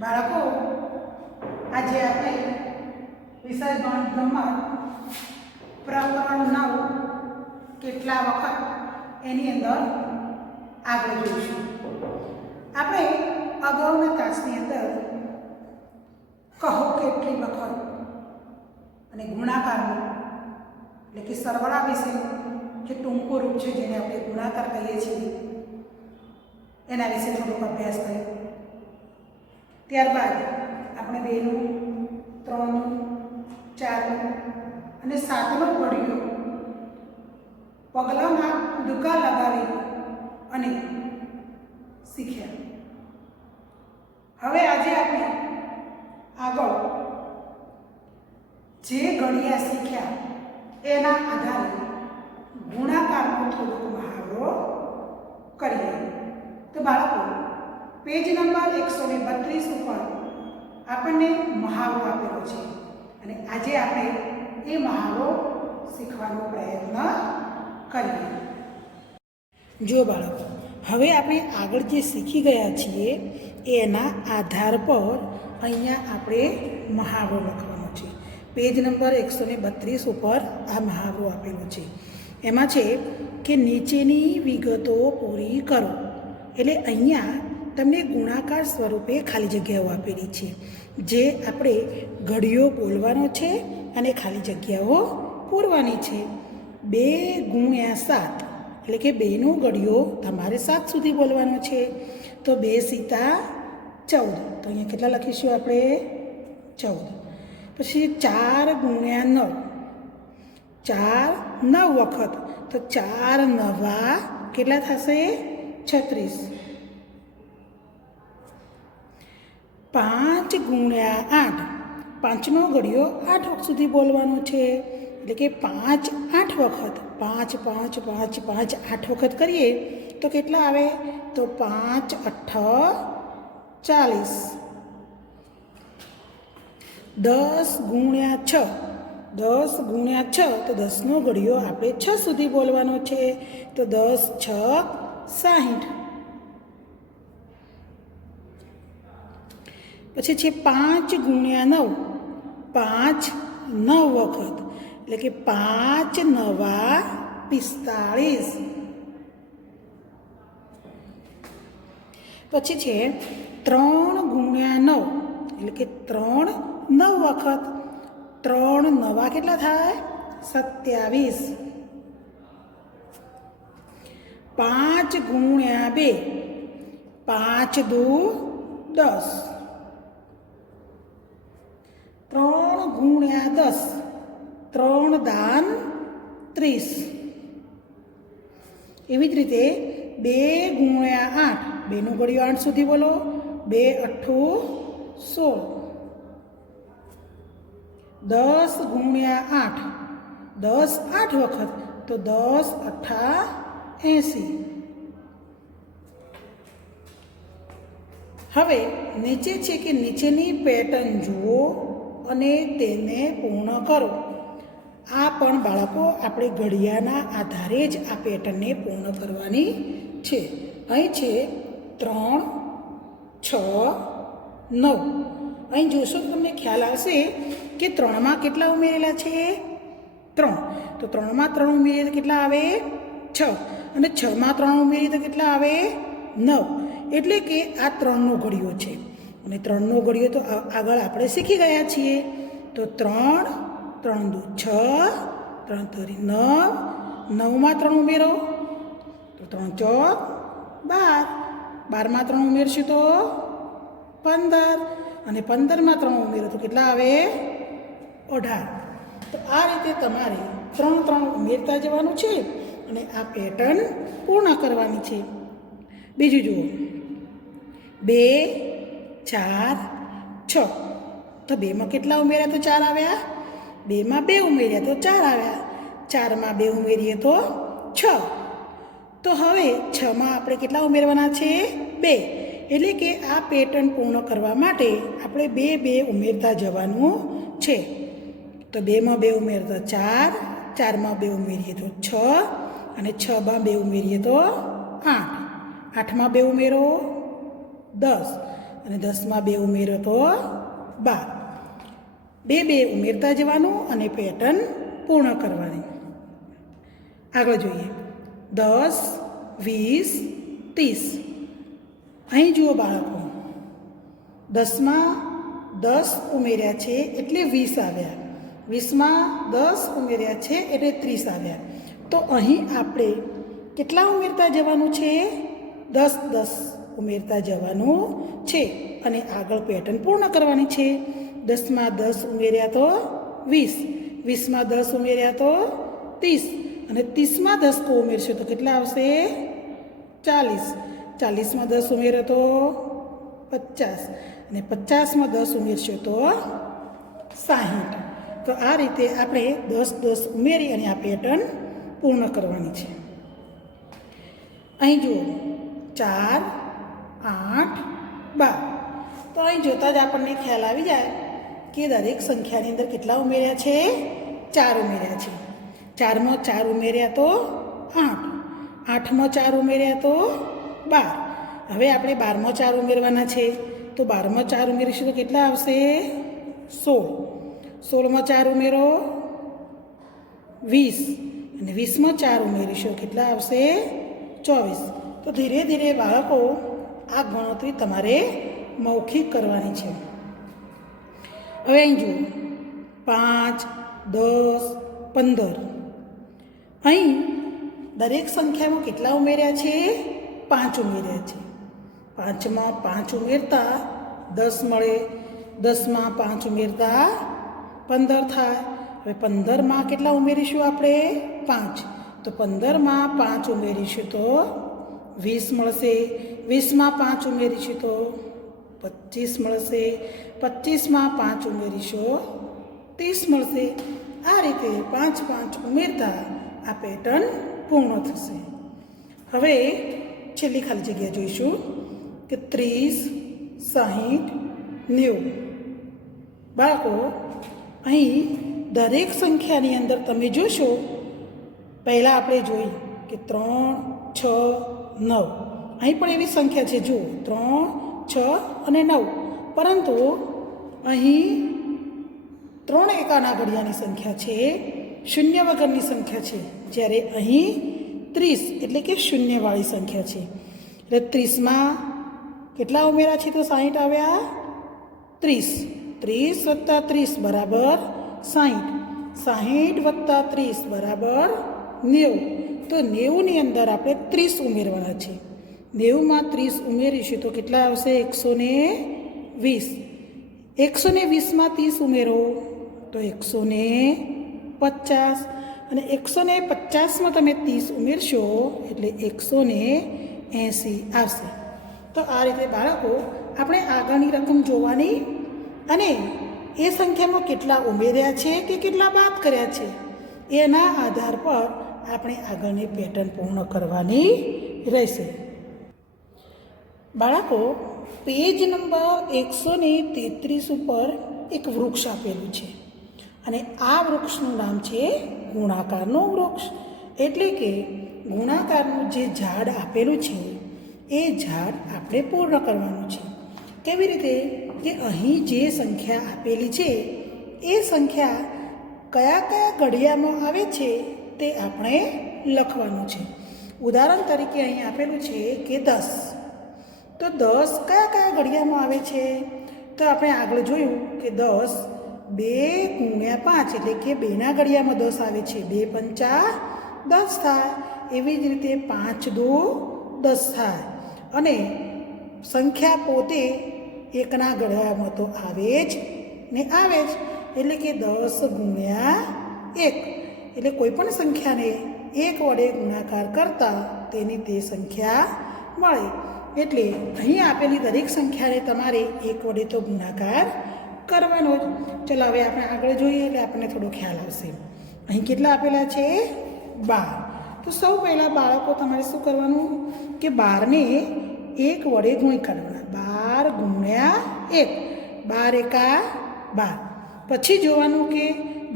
બાળકો, આજે આપણે વિષય ગણિત ગમત પ્રકરણ 9 કેટલા વખત એની અંદર આગળ જોઈશું. આપણે અગાઉના ક્લાસની અંદર કહો કેટલી વખત અને ગુણાકારનું એટલે કે સરવાળા વિશે જે ટૂંકું રૂપ છે જેને આપણે ગુણાકાર કહીએ છીએ એના વિશે થોડોક અભ્યાસ કર્યો. ત્યારબાદ આપણે 2નું, 3નું, 4નું અને 7નો ઘડીઓ પગલામાં કૂદકા લગાવી અને શીખ્યા. હવે આજે આપણે આગળ જે ઘડિયા શીખ્યા એના આધારે ગુણાકારનો થોડોક મહાવરો કરીએ. તો બાળકો, પેજ નંબર 132 ઉપર આપણને મહાવરો આપેલો છે અને આજે આપણે એ મહાવરો શીખવાનો પ્રયત્ન કરીએ. જો બાળકો, હવે આપણે આગળ જે શીખી ગયા છીએ એના આધાર પર અહીંયા આપણે મહાવરો લખવાનો છે. પેજ નંબર 132 ઉપર આ મહાવરો આપેલો છે. એમાં છે કે નીચેની વિગતો પૂરી કરો. એટલે અહીંયા તમને ગુણાકાર સ્વરૂપે ખાલી જગ્યાઓ આપેલી છે જે આપણે ઘડીઓ બોલવાનો છે અને ખાલી જગ્યાઓ પૂરવાની છે. 2 ગુણ્યા 7 એટલે કે 2નો ઘડીઓ તમારે 7 સુધી બોલવાનો છે. તો 2 સીતા 14. તો અહીંયા કેટલા લખીશું આપણે? 14. પછી 4 ગુણ્યા 9, 4 9 વખત. તો 4 નવા કેટલા થશે? 36. 5 ગુણ્યા 8, 5નો ઘડીઓ 8 વખત સુધી બોલવાનો છે. એટલે કે 5 8 વખત, 5 5 5 5 8 વખત કરીએ તો કેટલા આવે? તો 5 8 40. 10 ગુણ્યા 6, 10 ગુણ્યા 6, તો 10નો ઘડીઓ આપણે 6 સુધી બોલવાનો છે. તો 10 6 60. પછી છે 5 ગુણ્યા 9, 5 9 વખત. એટલે કે 5 નવા 45. પછી છે 3 ગુણ્યા 9, એટલે કે 3 9 વખત. 3 નવા કેટલા થાય? 27. 5 ગુણ્યા 2, 5 2 10. 3 ગુણ્યા 10, 3 દાન 30. એવી જ રીતે 2 ગુણ્યા 8, 2નો ઘડીઓ 8 સુધી બોલો. 2 8 16. 10 ગુણ્યા 8, 10 8 વખત. તો 10 8 80. હવે નીચે છે કે નીચેની પેટર્ન જુઓ અને તેને પૂર્ણ કરો. આ પણ બાળકો આપણે ઘડિયાના આધારે જ આ પેટર્નને પૂર્ણ કરવાની છે. અહીં છે 3 6 9. અહીં જોશો તો તમને ખ્યાલ આવશે કે 3માં કેટલા ઉમેરેલા છે? 3. તો 3માં 3 ઉમેરીએ તો કેટલા આવે? 6. અને 6માં 3 ઉમેરીએ તો કેટલા આવે? 9. એટલે કે આ 3નો ઘડીઓ છે અને 3નો ઘડીઓ તો આગળ આપણે શીખી ગયા છીએ. તો 3 3 2 6, 3 3 9, 9માં 3 ઉમેરો તો 3 4 12. 12માં 3 ઉમેરશું તો 15 અને 15માં 3 ઉમેરો તો કેટલા આવે? 18. તો આ રીતે તમારે 3 3 ઉમેરતા જવાનું છે અને આ પેટર્ન પૂર્ણ કરવાની છે. બીજું જુઓ, 2 4 6. તો 2માં કેટલા ઉમેર્યા તો 4 આવ્યા? 2માં 2 ઉમેર્યા તો 4 આવ્યા. 4માં 2 ઉમેરીએ તો 6. તો હવે 6માં આપણે કેટલા ઉમેરવાના છે? 2. એટલે કે આ પેટર્ન પૂર્ણ કરવા માટે આપણે 2 2 ઉમેરતા જવાનું છે. તો 2માં 2 ઉમેરતા 4, 4માં 2 ઉમેરીએ તો 6 અને 6માં 2 ઉમેરીએ તો 8. 8માં 2 ઉમેરો 10. અને 10માં 2 ઉમેરો તો 12. 2 ઉમેરતા જવાનું અને પેટર્ન પૂર્ણ કરવાની. આગળ જોઈએ 10, 20, 30. અહીં જુઓ બાળકો, 10માં 10 ઉમેર્યા છે એટલે 20 આવ્યા. 20માં 10 ઉમેર્યા છે એટલે 30 આવ્યા. તો અહીં આપણે કેટલા ઉમેરતા જવાનું છે? 10 ઉમેરતા જવાનું છે અને આગળ પેટર્ન પૂર્ણ કરવાની છે. 10માં 10 ઉમેર્યા તો 20, 20માં 10 ઉમેર્યા તો 30 અને 30માં 10 ઉમેરશો તો કેટલા આવશે? 40. 40માં 10 ઉમેરો તો 50 અને 50માં 10 ઉમેરશો તો 60. તો આ રીતે આપણે 10 ઉમેરી અને આ પેટર્ન પૂર્ણ કરવાની છે. અહીં જુઓ 4, 8, 12. તો અહીં જોતાં જ આપણને ખ્યાલ આવી જાય કે દરેક સંખ્યાની અંદર કેટલા ઉમેર્યા છે? 4 ઉમેર્યા છે. 4માં 4 ઉમેર્યા તો 8, 8માં 4 ઉમેર્યા તો 12. હવે આપણે 12માં 4 ઉમેરવાના છે. તો 12માં 4 ઉમેરીશું તો કેટલા આવશે? 16. 16માં 4 ઉમેરો 20 અને 20માં 4 ઉમેરીશું કેટલા આવશે? 24. તો ધીરે ધીરે બાળકો આ ગણતરી તમારે મૌખિક કરવાની છે. હવે અહીં જુઓ 5, 10, 15. અહીં દરેક સંખ્યામાં કેટલા ઉમેર્યા છે? 5 ઉમેર્યા છે. 5માં 5 ઉમેરતા 10 મળે. 10માં 5 ઉમેરતા 15 થાય. હવે 15માં કેટલા ઉમેરીશું આપણે? 5. તો 15માં 5 ઉમેરીશું તો 20 મળશે. 20માં 5 ઉમેરીશું તો 25 મળશે. 25માં 5 ઉમેરીશું 30 મળશે. આ રીતે 5 5 ઉમેરતા આ પેટર્ન પૂર્ણ થશે. હવે છેલ્લી ખાલી જગ્યા જોઈશું કે 30, 60, 90. બાળકો અહીં દરેક સંખ્યાની અંદર તમે જોશો, પહેલાં આપણે જોઈ કે 3, 6, 9. અહીં પણ એવી સંખ્યા છે. જુઓ 3, 6 અને 9. પરંતુ અહીં 3 એકાના ઘડિયાની સંખ્યા છે, શૂન્ય વગરની સંખ્યા છે. જ્યારે અહીં 30 એટલે કે શૂન્યવાળી સંખ્યા છે. એટલે 30માં કેટલા ઉમેરા છે? તો 60 આવ્યા. 30 + 30 બરાબર 60. 60 + 30 બરાબર 90. તો 90ની અંદર આપણે 30 ઉમેરવાના છે. 90માં 30 ઉમેરીશું તો કેટલા આવશે? 120. 120માં 30 ઉમેરો તો 150 અને 150માં તમે 30 ઉમેરશો એટલે 180 આવશે. તો આ રીતે બાળકો આપણે આગળની રકમ જોવાની અને એ સંખ્યામાં કેટલા ઉમેર્યા છે કે કેટલા બાદ કર્યા છે એના આધાર પર આપણે આગળની પેટર્ન પૂર્ણ કરવાની રહેશે. બાળકો પેજ નંબર 133 ઉપર એક વૃક્ષ આપેલું છે અને આ વૃક્ષનું નામ છે ગુણાકારનું વૃક્ષ. એટલે કે ગુણાકારનું જે ઝાડ આપેલું છે એ ઝાડ આપણે પૂર્ણ કરવાનું છે. કેવી રીતે? કે અહીં જે સંખ્યા આપેલી છે એ સંખ્યા કયા કયા ઘડિયામાં આવે છે તે આપણે લખવાનું છે. ઉદાહરણ તરીકે અહીં આપેલું છે કે 10. તો 10 કયા કયા ઘડિયામાં આવે છે? તો આપણે આગળ જોયું કે 10 2 × 5 એટલે કે 2ના ઘડિયામાં 10 આવે છે. 2 પંચા 10 થાય. એવી જ રીતે 5 દુ 10 થાય. અને સંખ્યા પોતે એકના ઘડિયામાં તો આવે જ ને આવે જ. એટલે કે 10 × 1 એટલે કોઈ પણ સંખ્યાને 1 વડે ગુણાકાર કરતાં તેની તે સંખ્યા મળે. એટલે અહીં આપેલી દરેક સંખ્યાને તમારે 1 વડે તો ગુણાકાર કરવાનો જ. ચલો હવે આપણે આગળ જોઈએ એટલે આપણને થોડો ખ્યાલ આવશે. અહીં કેટલા આપેલા છે? 12. તો સૌ પહેલાં બાળકો તમારે શું કરવાનું કે 12ને 1 વડે ગુણી કાઢવાના. 12 × 1. 12 એકા 12. પછી જોવાનું કે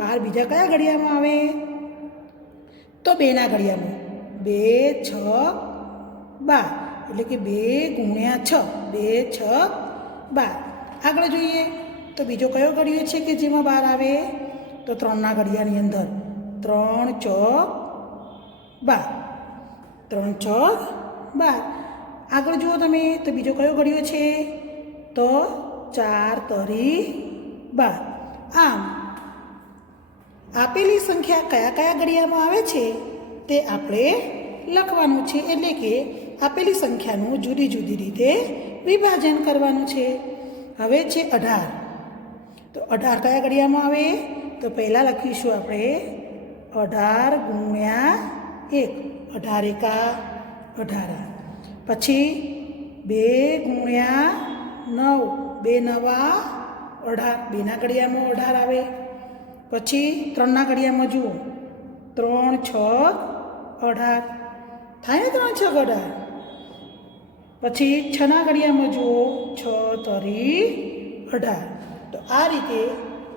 12 બીજા કયા ઘડિયામાં આવે? તો 2ના ઘડિયામાં. 2 6 12 એટલે કે 2 × 6. 2 6 12. આગળ જોઈએ તો બીજો કયો ઘડિયો છે કે જેમાં 12 આવે? તો 3ના ઘડિયાની અંદર 3 ચોક 12. 3 ચોક 12. આગળ જુઓ તમે તો બીજો કયો ઘડિયો છે? તો 4 તરી 12. આમ આપેલી સંખ્યા કયા કયા ઘડિયામાં આવે છે તે આપણે લખવાનું છે, એટલે કે આપેલી સંખ્યાનું જુદી જુદી રીતે વિભાજન કરવાનું છે. હવે છે 18. તો 18 કયા ઘડિયામાં આવે? તો પહેલાં લખીશું આપણે 18 ગુણ્યા 1. 18 એકા 18. પછી 2 ગુણ્યા 9. 2 નવા 18. 2ના ઘડિયામાં 18 આવે. પછી 3ના ઘડિયામાં જુઓ 3 6 18 થાય ને, 3 6 18. પછી 6ના ઘડિયામાં જુઓ 6 તરી 18. તો આ રીતે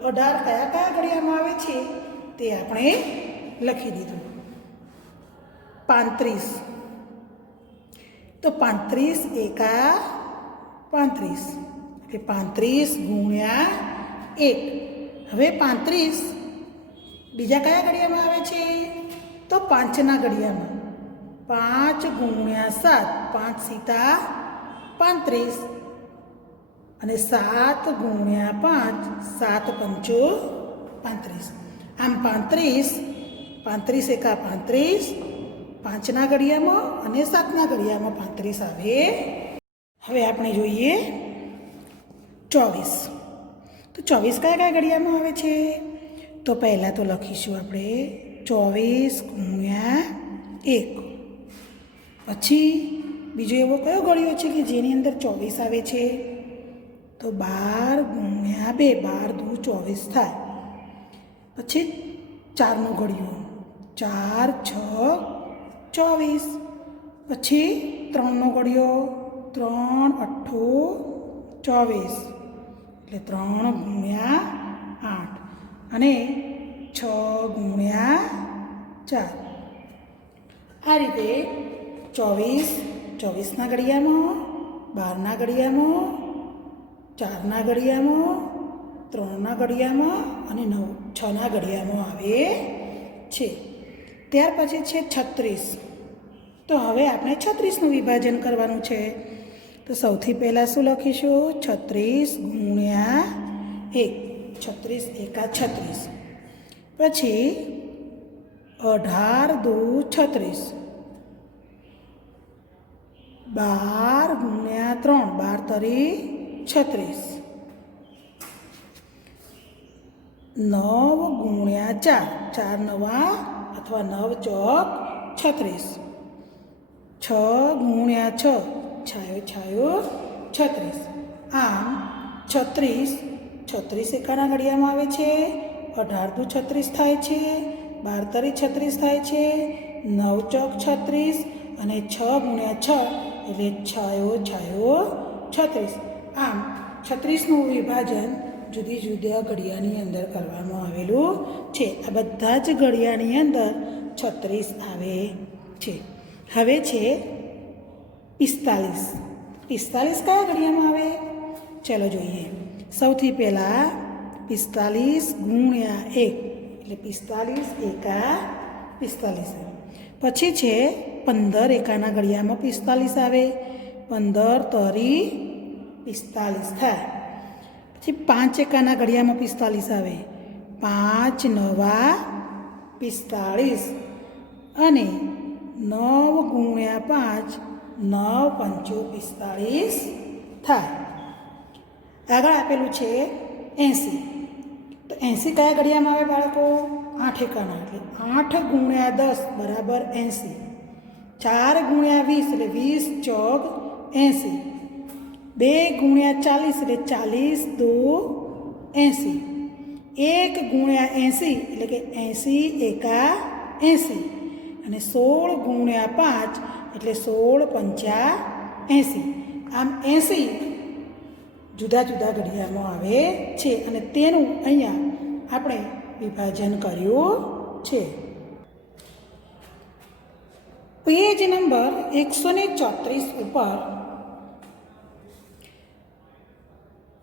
18 કયા કયા ઘડિયામાં આવે છે તે આપણે લખી દીધું. 35. તો 35 એકા 35 એટલે 35 ગુણ્યા 1. હવે 35 બીજા કયા ઘડિયામાં આવે છે? તો 5ના ઘડિયામાં 5 ગુણ્યા 7. 5 સીતા 35 અને 7 ગુણ્યા 5. 7 પંચો 35. આમ 35 એકા 35 5ના ઘડિયામાં અને 7ના ઘડિયામાં 35 આવે. હવે આપણે જોઈએ 24. તો 24 કયા કયા ઘડિયામાં આવે છે? તો પહેલાં તો લખીશું આપણે 24 ગુણ્યા 1. પછી બીજો એવો કયો ઘડિયો છે કે જેની અંદર 24 આવે છે? તો 12 ગુણ્યા 2. 12 દુ 24 થાય. પછી 4નો ઘડિયો 4 6 24. પછી 3નો ઘડિયો 3 8 24 એટલે 3 ગુણ્યા 8 અને 6 ગુણ્યા 4. આ રીતે 24ના ઘડિયામાં, 12ના ઘડિયામાં, 4ના ઘડિયામાં, 3ના ઘડિયામાં અને 6ના ઘડિયામાં આવે છે. ત્યાર પછી છે 36. તો હવે આપણે 36નું વિભાજન કરવાનું છે. તો સૌથી પહેલાં શું લખીશું? 36 ગુણ્યા 1. 36 એકા 36. પછી 18 દુ 36. 12 ગુણ્યા 3. 12 તરી 36. 9 ગુણ્યા 4. 4 નવા અથવા 9 ચોક 36. 6 ગુણ્યા 6. છાયો છાયો 36. આમ 36 એકાના ઘડિયામાં આવે છે. 18 દુ 36 થાય છે. 12 તરી 36 થાય છે. 9 ચોક 36 અને 6 ગુણ્યા 6 એટલે છાયો છાયો 36. આમ 36નું વિભાજન જુદી જુદા ઘડિયાની અંદર કરવામાં આવેલું છે. આ બધા જ ઘડિયાની અંદર 36 આવે છે. હવે છે 45. 45 કયા ઘડિયામાં આવે? ચાલો જોઈએ. સૌથી પહેલાં 45 ગુણ્યા 1 એટલે 45 એકા 45. પછી છે 15 એકાના ઘડિયામાં 45 આવે. 15 તરી 45 થાય. પછી 5 એકાના ઘડિયામાં 45 આવે. 5 નવા 45 અને 9 ગુણ્યા 5 9 પંચો 45 થાય. આગળ આપેલું છે 80. તો 80 કયા ઘડિયામાં આવે બાળકો? 8 એકાના એટલે 8 ગુણ્યા 10 બરાબર 80. 4 ગુણ્યા 20 એટલે 20 ચોક 80. 2 ગુણ્યા 40 એટલે 40 દુ 80. 1 ગુણ્યા 80 એટલે કે 80 એકા 80 અને 16 ગુણ્યા 5 એટલે 16 પંચા 80. આમ 80 જુદા જુદા ઘડિયામાં આવે છે અને તેનું અહીંયા આપણે વિભાજન કર્યું છે. પેજ નંબર 134 ઉપર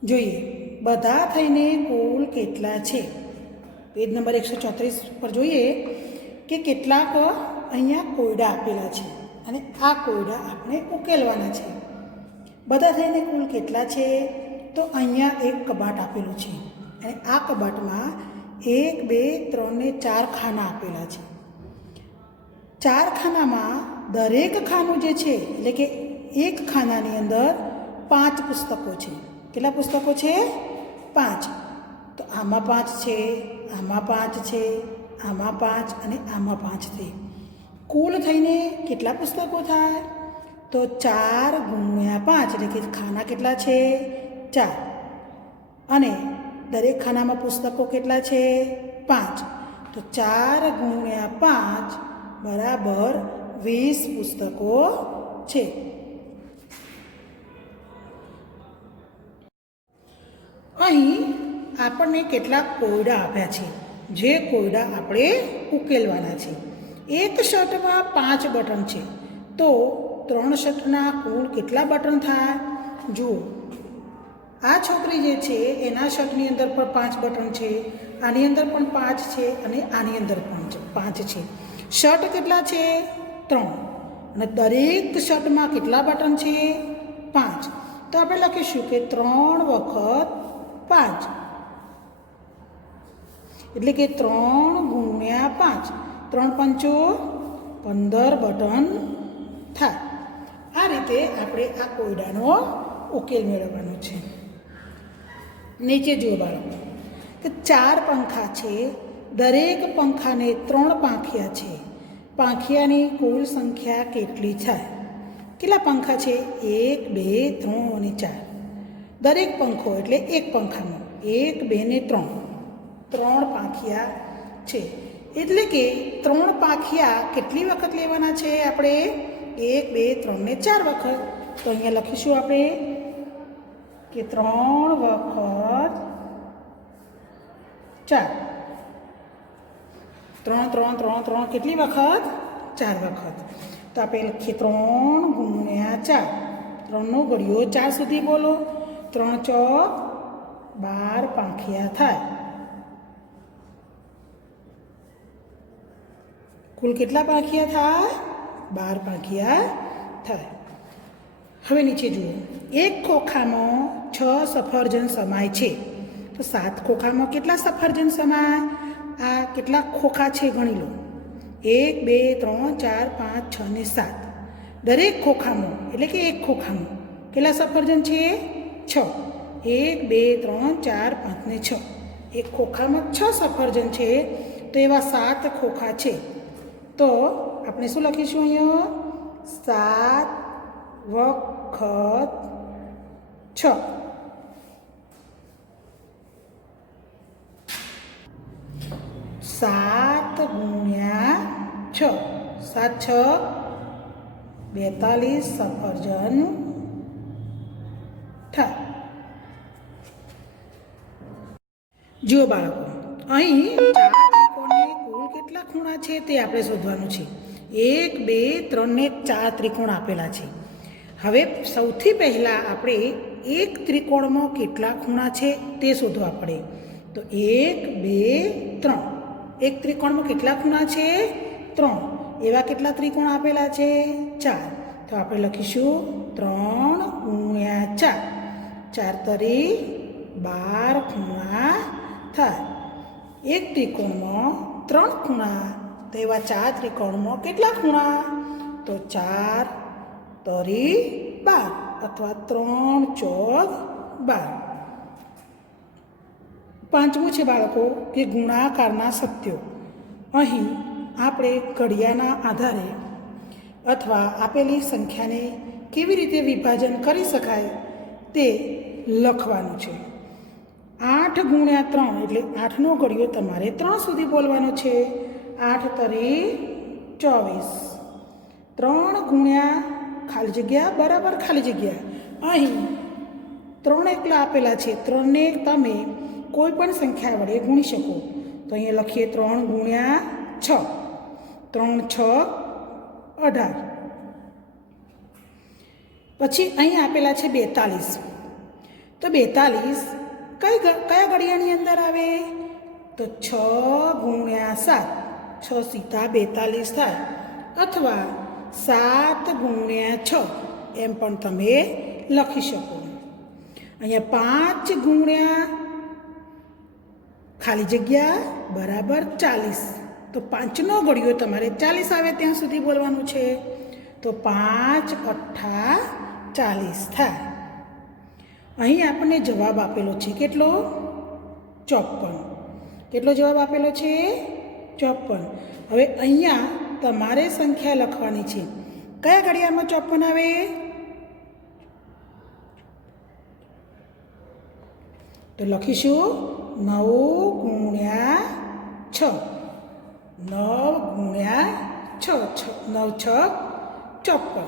જોઈએ બધા થઈને કુલ કેટલા છે. પેજ નંબર 134 પર જોઈએ કે કેટલાક અહીંયા કોયડા આપેલા છે અને આ કોયડા આપણે ઉકેલવાના છે. બધા થઈને કુલ કેટલા છે, તો અહીંયા એક કબાટ આપેલું છે અને આ કબાટમાં 1 2 3 ને 4 ખાના આપેલા છે. 4 ખાનામાં દરેક ખાનું જે છે એટલે કે એક ખાનાની અંદર 5 પુસ્તકો છે. કેટલા પુસ્તકો છે? 5. તો આમાં 5 છે, આમાં 5 છે, આમાં 5 અને આમાં 5 છે. કુલ થઈને કેટલા પુસ્તકો થાય? તો 4 × 5 એટલે કે ખાના કેટલા છે? 4. અને દરેક ખાનામાં પુસ્તકો કેટલા છે? 5. તો 4 × 5 બરાબર 20 પુસ્તકો છે. અહીં આપણને કેટલાક કોયડા આપ્યા છે, જે કોયડા આપણે ઉકેલવાના છે. એક શર્ટમાં 5 બટન છે, તો 3 શર્ટના કુલ કેટલા બટન થાય? જુઓ, આ છોકરી જે છે એના શર્ટની અંદર પણ 5 બટન છે, આની અંદર પણ 5 છે અને આની અંદર પણ 5 છે. શર્ટ કેટલા છે? 3. અને દરેક શર્ટમાં કેટલા બટન છે? 5. તો આપણે લખીશું કે 3 વખત 5 એટલે કે 3 × 5, 3 પંચો 15 બટન થાય. આ રીતે આપણે આ કોયડાનો ઉકેલ મેળવવાનો છે. નીચે જુઓ બાળકો કે 4 પંખા છે, દરેક પંખાને 3 પાંખિયા છે. પાંખિયાની કુલ સંખ્યા કેટલી થાય? કેટલા પંખા છે? 1 2 3 અને 4. દરેક પંખો એટલે એક પંખાનો 1 2 ને 3 પાંખિયા છે. એટલે કે 3 પાંખિયા કેટલી વખત લેવાના છે આપણે? 1 2 3 ને 4 વખત. તો અહીંયા લખીશું આપણે કે 3 વખત 4. 3 3 3 3 કેટલી વખત? 4 વખત. તો આપણે લખીએ 3 × 4. 3નો ઘડિયો 4 સુધી બોલો. 3 ચોક 12 પાંખિયા થાય. કુલ કેટલા પાંખિયા થાય? 12 પાંખિયા થાય. હવે નીચે જુઓ, એક ખોખામાં 6 સફરજન સમાય છે, તો 7 ખોખામાં કેટલા સફરજન સમાય? આ કેટલા ખોખા છે ગણી લો. 1 2 3 4 5 6 ને 7. દરેક ખોખામાં એટલે કે એક ખોખામાં કેટલા સફરજન છે? 6. 1 2 3 4 5 ને 6. એક ખોખામાં 6 સફરજન છે, તો એવા 7 ખોખા છે. તો આપણે શું લખીશું અહીંયા? 7 વખત 6. 7 × 6. 7 6 42 સફરજન થાય. જુઓ બાળકો, અહીં 4 ત્રિકોણને કુલ કેટલા ખૂણા છે તે આપણે શોધવાનું છે. 1 2 3 ને 4 ત્રિકોણ આપેલા છે. હવે સૌથી પહેલાં આપણે એક ત્રિકોણમાં કેટલા ખૂણા છે તે શોધવા પડે. તો 1 2 3. એક ત્રિકોણમાં કેટલા ખૂણા છે? 3. એવા કેટલા ત્રિકોણ આપેલા છે? 4. તો આપણે લખીશું 3 × 4. 4 તરી 12 ખૂણા થાય. એક ત્રિકોણમાં 3 ખૂણા, તો એવા 4 ત્રિકોણમાં કેટલા ખૂણા? તો 4 તરી 12 અથવા 3 ચોક 12. પાંચમું છે બાળકો કે ગુણાકારના સત્યો. અહીં આપણે ઘડિયાના આધારે અથવા આપેલી સંખ્યાને કેવી રીતે વિભાજન કરી શકાય તે લખવાનું છે. 8 × 3 એટલે 8નો ઘડિયો તમારે 3 સુધી બોલવાનો છે. 8 તરી 24. 3 × ખાલી જગ્યા બરાબર ખાલી જગ્યા. અહીં 3 એકલા આપેલા છે. 3 ને તમે કોઈ પણ સંખ્યા વડે ગુણી શકો. તો અહીંયા લખીએ 3 × 6. 3 6 18. પછી અહીં આપેલા છે 42. તો 42 કયા ઘડિયાની અંદર આવે? તો 6 × 7, 6 સીતા 42 થાય, અથવા 7 × 6 એમ પણ તમે લખી શકો. અહીંયા 5 × ખાલી જગ્યા બરાબર 40. તો 5નો ઘડિયો તમારે 40 આવે ત્યાં સુધી બોલવાનું છે. તો 5 × 8 = 40 થાય. અહીં આપણને જવાબ આપેલો છે કેટલો? 54. કેટલો જવાબ આપેલો છે? 54. હવે અહીંયા તમારે સંખ્યા લખવાની છે. કયા ઘડિયાળમાં 54 આવે? તો લખીશું 9 × 6. 9 × 6, 9 × 6 = 54.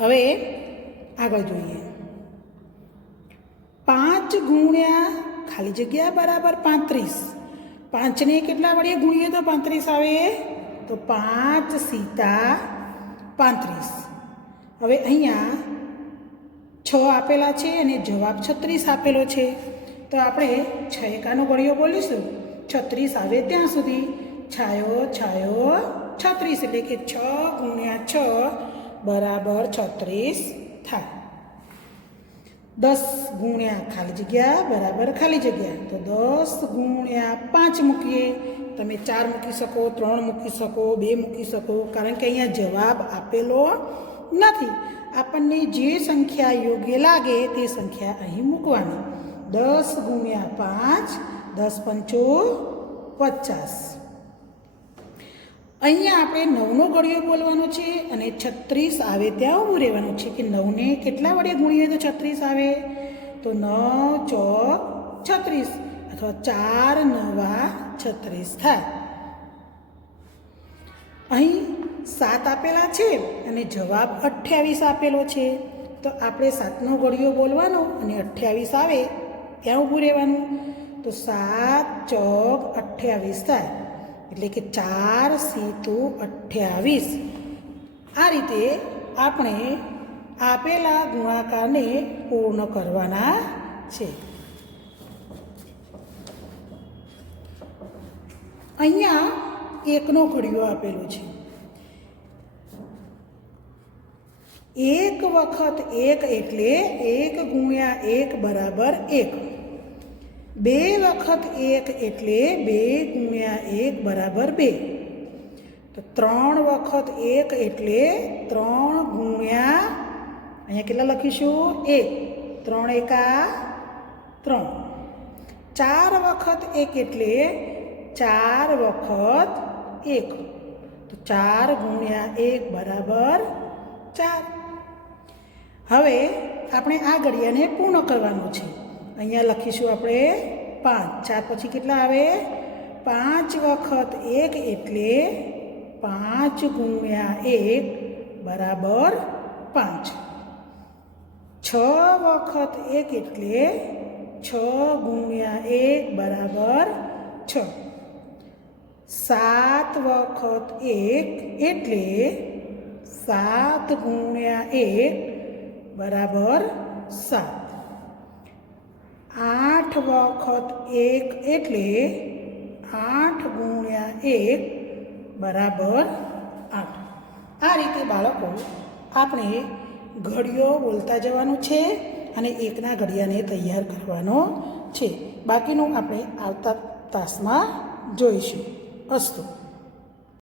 હવે આગળ જોઈએ. 5 × ખાલી જગ્યા બરાબર 35. 5ને કેટલા વડે ગુણીએ તો 35 આવે? તો 5 સીતા 35. હવે અહીંયા 6 આપેલા છે અને જવાબ 36 આપેલો છે. તો આપણે 6 એકાનો ઘડિયો બોલીશું 36 આવે ત્યાં સુધી. છાયો છાયો 36, એટલે કે 6 × 6 બરાબર 36 થાય. 10 × ખાલી જગ્યા બરાબર ખાલી જગ્યા. તો 10 × 5 મૂકીએ. તમે 4 મૂકી શકો, 3 મૂકી શકો, 2 મૂકી શકો, કારણ કે અહીંયા જવાબ આપેલો નથી. આપણને જે સંખ્યા યોગ્ય લાગે તે સંખ્યા અહીં મૂકવાની. 10 × 5, 10 × 5 = 50. અહીંયા આપણે 9નો ઘડિયો બોલવાનો છે અને 36 આવે ત્યાં ઊભું રહેવાનું છે કે 9ને કેટલા વડે ગુણીએ તો 36 આવે? તો 9 × 36 અથવા 4 × 9 = 36 થાય. અહીં 7 આપેલા છે અને જવાબ 28 આપેલો છે. તો આપણે 7નો ઘડિયો બોલવાનો અને 28 આવે ત્યાં ઊભું રહેવાનું. તો 7 × 28 થાય, એટલે કે 4 × 28. આ રીતે આપણે આપેલા ગુણાકારને પૂર્ણ કરવાના છે. અહીંયા 1નો ઘડિયો આપેલો છે. 1 વખત 1 એટલે 1 × 1 બરાબર 1. 2 વખત 1 એટલે 2 × 1 બરાબર 2. તો 3 વખત 1 એટલે 3 અહીંયા કેટલા લખીશું? 1. 3 × 1 = 3. 4 વખત 1 એટલે 4 વખત 1. તો 4 × 1 બરાબર 4. હવે આપણે આ ઘડિયાને પૂર્ણ કરવાનું છે. અહીંયા લખીશું આપણે 5. 4 પછી કેટલા આવે? 5 વખત 1 એટલે 5 × 1 બરાબર 5. 6 વખત 1 એટલે 6 × 1 બરાબર 6. 7 વખત 1 એટલે 7 × 1 બરાબર 7. 8 વખત 1 એટલે 8 × 1 બરાબર 8. આ રીતે બાળકો આપણે ઘડિયો બોલતા જવાનું છે અને 1ના ઘડિયાને તૈયાર કરવાનો છે. બાકીનું આપણે આવતા તાસમાં જોઈશું. અસ્તુ.